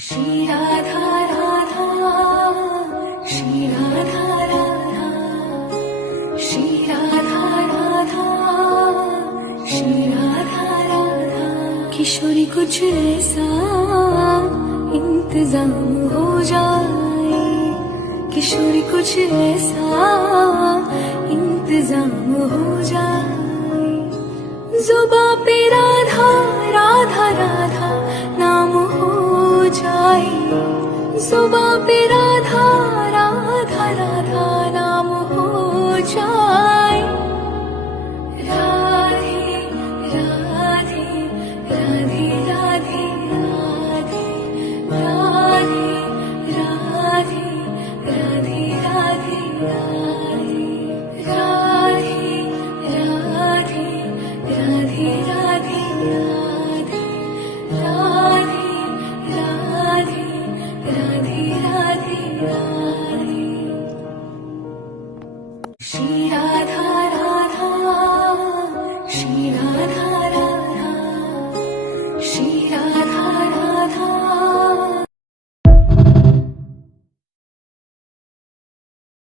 श्री राधा राधा, श्री राधा राधा, श्री राधा राधा, श्री राधा राधा। किशोरी कुछ ऐसा इंतजाम हो जाए, किशोरी कुछ ऐसा इंतजाम हो जाए। जुबां पे राधा राधा राधा नाम हो जाए, जुबां पे राधा राधा राधा नाम हो जाए। राधे राधे राधे राधे राधे, राधे राधे राधे राधे राधे, राधे राधे राधे राधे राधे, राधे राधे राधे राधे राधे। श्री राधा राधा, श्री राधा